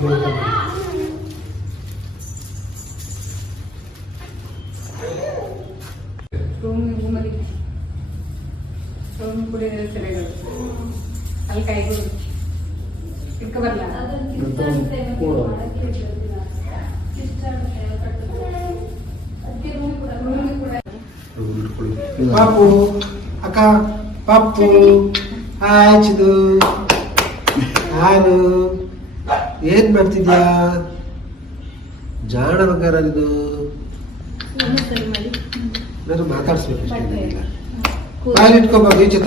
ಕೂಡ ಅಲ್ಲಿ ಕೈಗಳು ಇಟ್ಕ ಬರಲ್ಲ ಪಾಪು ಅಕ್ಕ ಪಾಪು ಹಾಯ್ ಚಿದು ನಾನು ಏನ್ ಮಾಡ್ತಿದ್ಯಾ ಜಾಣ ಬಂಗಾರ ಇದು ನಾನು ಮಾತಾಡ್ಸ್ಬೇಕು ಬಾಯಲ್ಲಿ ಇಟ್ಕೋಬಾರ್ದು ಈಚೆ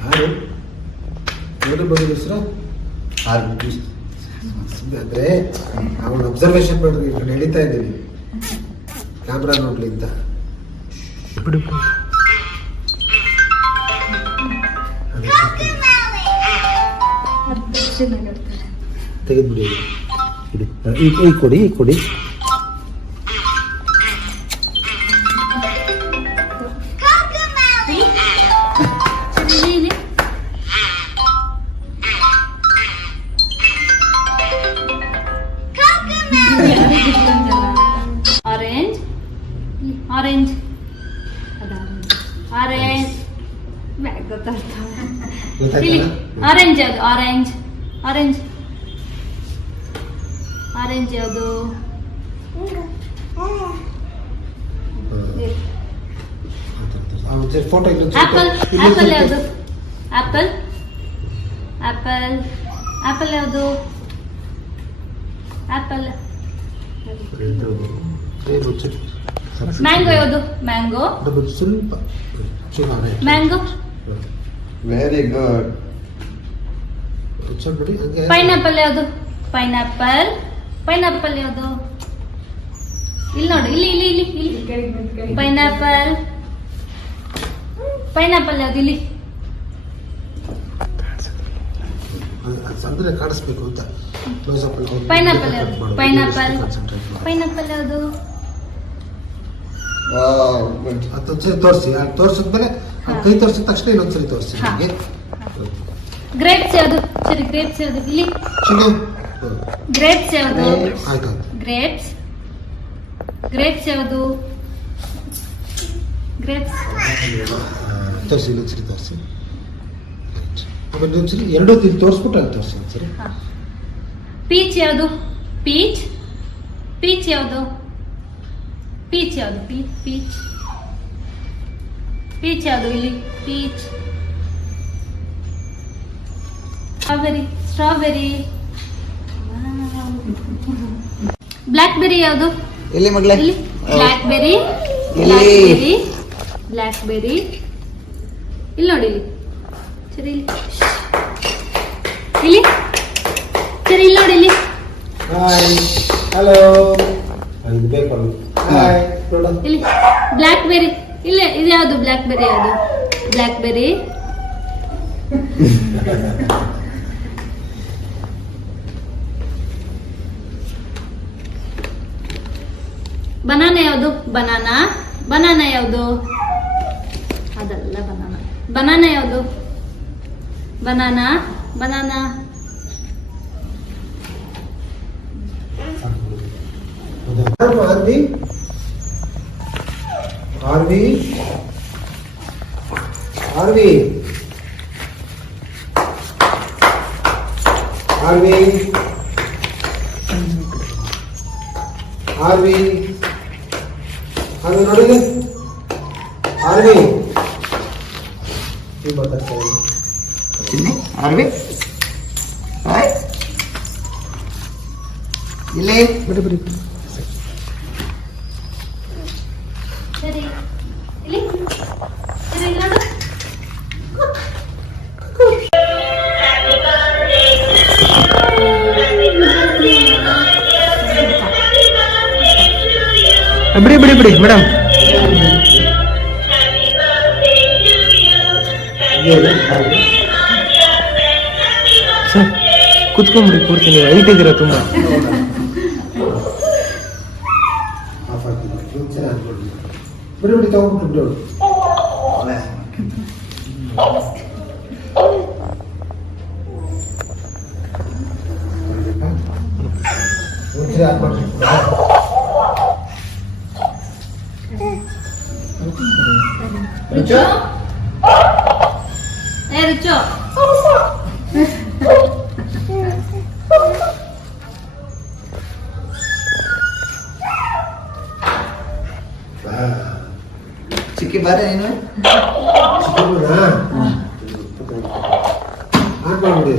ಯಾರು ಏನು ಬಂದ ಹೆಸರು ಅಂದ್ರೆ ಅವಳು ಅಬ್ಸರ್ವೇಷನ್ ಮಾಡಿದ್ವಿ ಈ ಕಡೆ ಎಳಿತಾ ಇದ್ದೀವಿ ಕ್ಯಾಮ್ರಾ ನೋಡ್ಲಿ ಅಂತ ತೆಗೆದ್ಬಿಡಿ ಈ ಕೊಡಿ ಈ ಕೊಡಿ ಆರೆಂಜ್ ಆರೆಂಜ್ ಆರೆಂಜ್ ಯಾವುದು ಆರೆಂಜ್ ಆರೆಂಜ್ ಆರೆಂಜ್ ಯಾವುದು ಫೋಟೋ ಆಪಲ್ ಆಪಲ್ ಯಾವುದು ಆಪಲ್ ಆಪಲ್ ಆಪಲ್ ಯಾವುದು ಆಪಲ್ ಮ್ಯಾಂಗೋ ಯಾವುದು ಮ್ಯಾಂಗೋ ಸ್ವಲ್ಪ ಮ್ಯಾಂಗೋ ವೆರಿ ಗುಡ್ ಪೈನಾಪಲ್ ಯಾವುದು ಪೈನಾಪಲ್ ಪೈನಾಪಲ್ ಯಾವುದು ಇಲ್ಲಿ ನೋಡಿ ಇಲ್ಲಿ ಇಲ್ಲಿ ಇಲ್ಲಿ ಇಲ್ಲಿ ಪೈನಾಪಲ್ ಪೈನಾಪಲ್ ಯಾವುದು ಇಲ್ಲಿ ಅಂದ್ರೆ ಕಾಣಿಸ್ಬೇಕು ಅಂತ ಪೈನಾಪಲ್ ಯಾವುದು ಪೈನಾಪಲ್ ಪೈನಾಪಲ್ ಯಾವುದು ಅದೊಂದ್ಸರಿ ತೋರಿಸಿ ತೋರಿಸಿದ್ಮೇಲೆ ಕೈ ತೋರಿಸಿದ ತಕ್ಷಣ ಇನ್ನೊಂದ್ಸರಿ ತೋರಿಸಿ ನನಗೆ ಗ್ರೇಪ್ಸ್ ಯಾವುದು ಸರಿ ಗ್ರೇಪ್ಸ್ ಯಾವುದು ಇಲ್ಲಿ ಗ್ರೇಪ್ಸ್ ಯಾವುದು ಆಯ್ತು ಗ್ರೇಪ್ಸ್ ಗ್ರೇಪ್ಸ್ ಯಾವುದು ಗ್ರೇಪ್ಸ್ ತೋರಿಸಿ ಇನ್ನೊಂದ್ಸರಿ ತೋರಿಸಿ ಆಮೇಲೆ ಇನ್ನೊಂದ್ಸರಿ ಎರಡೂ ತಿಂದು ತೋರಿಸ್ಬಿಟ್ಟು ಅಲ್ಲಿ ತೋರಿಸಿ ಒಂದ್ಸರಿ ಪೀಚ್ ಯಾವುದು ಪೀಚ್ ಪೀಚ್ ಯಾವುದು ಪೀಚ್ ಯಾವುದು ಪೀಚ್ ಪೀಚ್ ಪೀಚ್ ಯಾವುದು ಇಲ್ಲಿ ಪೀಚ್ ಸ್ಟ್ರಾಬೆರಿ ಸ್ಟ್ರಾಬೆರಿ ಬ್ಲ್ಯಾಕ್ಬೆರಿ ಯಾವುದು ಎಲ್ಲಿ ಮಗಳೇ ಇಲ್ಲಿ ಬ್ಲ್ಯಾಕ್ಬೆರಿ ಬ್ಲ್ಯಾಕ್ಬೆರಿ ಬ್ಲ್ಯಾಕ್ಬೆರಿ ಇಲ್ಲಿ ನೋಡಿ ಇಲ್ಲಿ ಸರಿ ಇಲ್ಲಿ ಸರಿ ಇಲ್ಲಿ ನೋಡಿ ಇಲ್ಲಿ ಹಾಯ್ ಹಲೋ ಇದು ಬೇಕು ಹಾಯ್ ಇಲ್ಲಿ ಬ್ಲ್ಯಾಕ್ಬೆರಿ ಇಲ್ಲ ಇದು ಯಾವುದು ಬ್ಲ್ಯಾಕ್ಬೆರಿ ಯಾವುದು ಬ್ಲ್ಯಾಕ್ಬೆರಿ ಬನಾನಾ ಯಾವುದು ಬನಾನಾ ಬನಾನಾ ಯಾವುದು ಅದಲ್ಲ ಬನಾನಾ ಬನಾನಾ ಯಾವುದು ಬನಾನಾ ಬನಾನಾ ಆರ್ವಿ ಆರ್ವಿ ಆರ್ವಿ ಆರ್ವಿ ಆರ್ವಿ ಅದು ನೋಡಿ ಆರ್ವಿ ನೀವು ಮಾತಾಡ್ತಾ ಚಿನ್ನಿ ಆರ್ವಿ ಹಾಯ್ ಇಲ್ಲಿ ಬಿಡಿ ಬಿಡಿ ಸರಿ ಇಲ್ಲಿ ಸರಿ ಇಲ್ಲಿ ನೋಡು ಬಿಡಿ ಬಿಡಿ ಬಿಡಿ ಮೇಡಮ್ ಸರ್ ಕುತ್ಕೊಂಡ್ಬಿಡಿ ಪೂರ್ತಿ ನೀವು ಹೈಟ್ ಇದ್ದೀರಾ ತುಂಬ ಬಿಡಿ ಬಿಡಿ ತಗೊಂಡ್ಬಿಟ್ಟು ಬಿಡಿ ಇದ್ರೆ ಆನ್ ಮಾಡ್ಬೇಕು. ರುಚು ಏ ರುಚು ಚಿಕ್ಕಿ ಬಾರೆ ನೀನು ಆನ್ ಮಾಡ್ಬಿಡಿ.